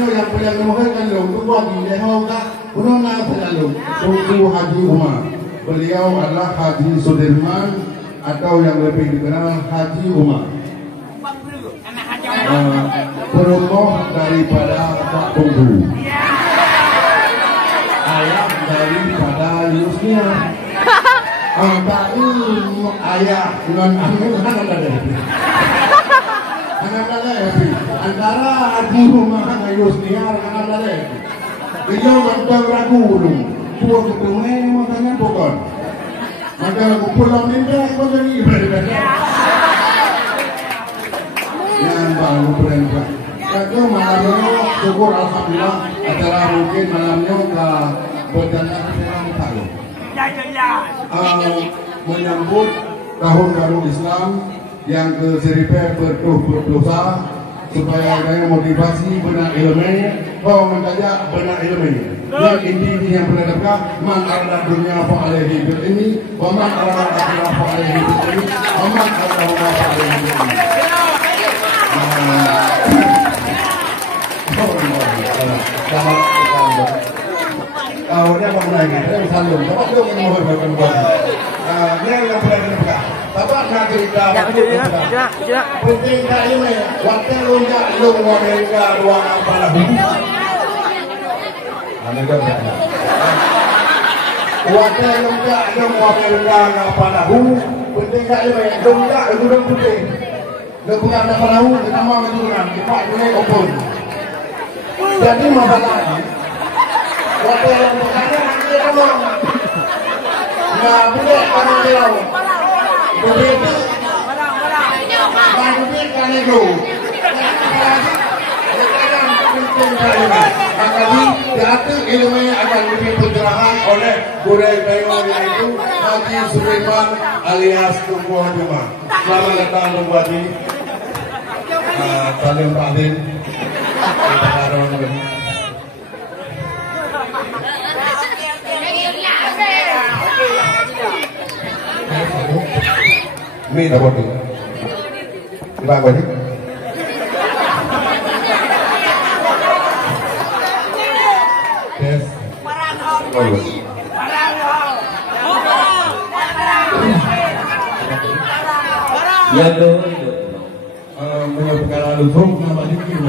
anaknya yang punya menguhkan lo tu buat dia hoga punona selalu Tuku Haji Umar. Beliau adalah Haji Sudirman atau yang lebih dikenal Haji Umar. Perumoh daripada Pak Tunggu, ayah daripada Yusnia, ayah non amin antara Haji Umar dan Yusnia anak-anak beliau bantang ragu dulu tua ketemu makanya bukan maka aku pulang minta aku jadi ibadah yang baru berangkat. Itu malamnya syukur alhamdulillah acara mungkin malamnya ke berjalan kurang tahu. Menyambut tahun baru Islam yang ke-10 berdosa supaya ada motivasi benar ilmu, mengajar benar ilmu. Yang inti yang berdasarkan man arada dunia fa alaihi bil ilmi wa man arada akhirah fa alaihi bil ilmi wa man arada fa alaihi bil ilmi. Kau ni apa mulai ni? Saya salun. Apa tu yang mau berbuat? Ni yang mulai ni buka. Tapi nak cerita. Ya. Penting tak ini. Waktu lonjak long Amerika ruang apa lagi? Amerika berapa? Waktu lonjak long Amerika apa lagi? Penting tak ini. Lonjak long putih. Lepas ada perahu, kita mau menjual, kita boleh open. Jadi masalahnya, waktu yang bertanya nanti kamu, nggak boleh kamu jauh. Begitu, maksudnya kan itu. Makanya jatuh ilmu akan lebih pencerahan oleh Guru Bayor yaitu Haji Sulaiman alias Tunku Haji. Selamat datang membuat ini. Salim Pak Din. Ini dapat ini. Berapa ini? Yes. Ya tuh. Punya perkara lutung nama dikit.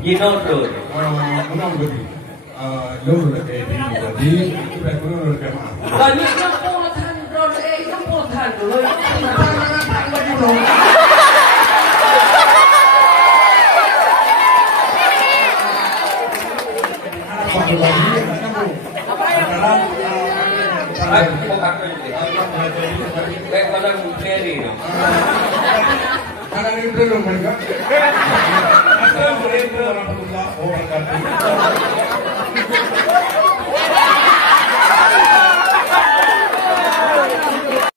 Ginodol. Menang beri. Lur kayak ini jadi kita lur kayak mana? Banyak yang puluhan drone, yang puluhan dulu. Tangan baju dong. Apa lagi? Apa yang? Anak ini belum mereka. Assalamualaikum warahmatullahi wabarakatuh.